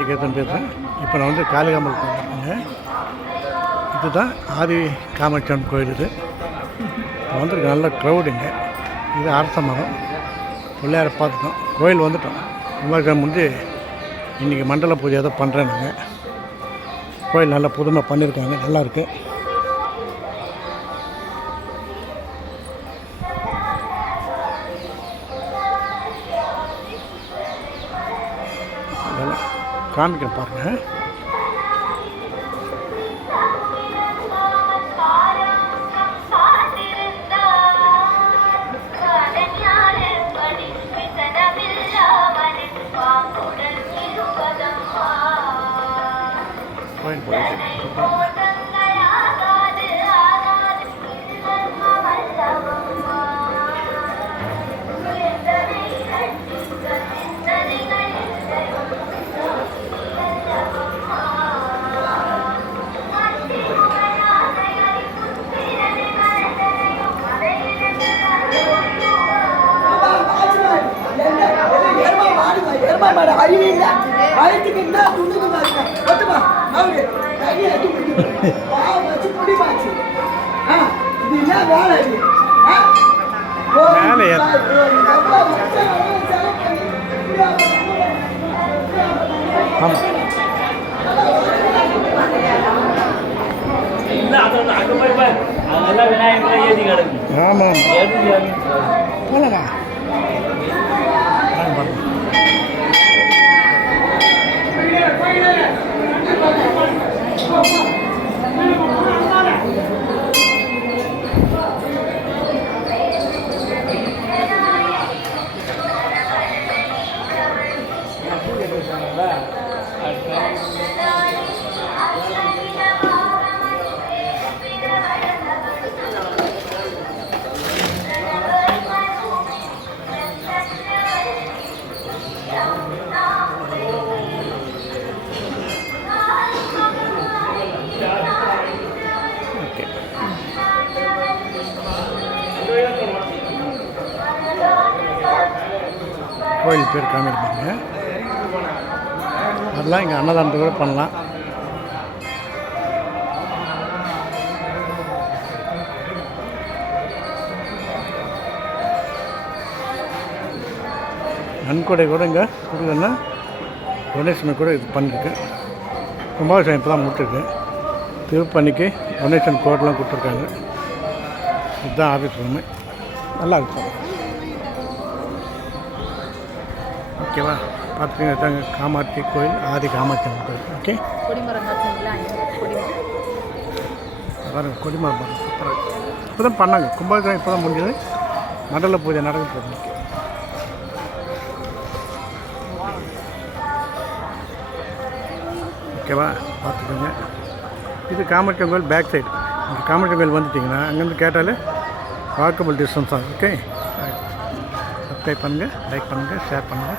கேத்தன் பேசுகிறேன். இப்போ நான் வந்து காளிகாமல் போயிருக்கேங்க. இதுதான் ஆதி காமாட்சியம்மன் கோயில். இது வந்து நல்ல க்ரௌடுங்க. இது அரச மரம். பிள்ளையாரை பார்த்துட்டோம், கோயில் வந்துட்டோம். குமாரகிராமம் முடிஞ்சு இன்றைக்கி மண்டல பூஜை ஏதோ பண்ணுறேன். நாங்கள் கோயில் நல்லா புதுமை பண்ணியிருக்காங்க, நல்லாயிருக்கு. காமிக்கிறேன் பாருங்கள். கோயில் போயிட்டு ஆமாம் போலவா கோயில் பேர் காமிருப்பாங்க. அதெல்லாம் இங்கே அன்னதானத்தை கூட பண்ணலாம். நன்கொடை கூட இங்கே கொடுக்குன்னா டொனேஷனை கூட இது பண்ணிருக்கு. கும்பாபிஷேகம் இப்போ தான் முடிச்சிருக்கு. திருப்பணிக்கு டொனேஷன் கோடெலாம் கொடுத்துருக்காங்க. இதுதான் ஆஃபீஸ் ரூமு, நல்லா இருக்கும். ஓகேவா, பார்த்துக்கிங்க தாங்க. காமாட்சி கோயில், ஆதி காமாட்சியம்மன் கோயில். ஓகே, பாருங்கள் கொடிமரம் பாருங்கள், சூப்பராக இப்போ தான் பண்ணாங்க. கும்பாபிஷேகம் இப்போ தான் முடிஞ்சது. மண்டல பூஜை நடக்க போகுது. ஓகேவா, பார்த்துக்கோங்க. இது காமாட்சி கோயில் பேக் சைடு. இந்த காமாட்சி கோயில் வந்துட்டிங்கன்னா அங்கேருந்து கேட்டாலே வாக்கபிள் டிஸ்டன்ஸ் ஆகும். ஓகே, சப்ஸ்கிரைப் பண்ணுங்கள், லைக் பண்ணுங்கள், ஷேர் பண்ணுங்கள்.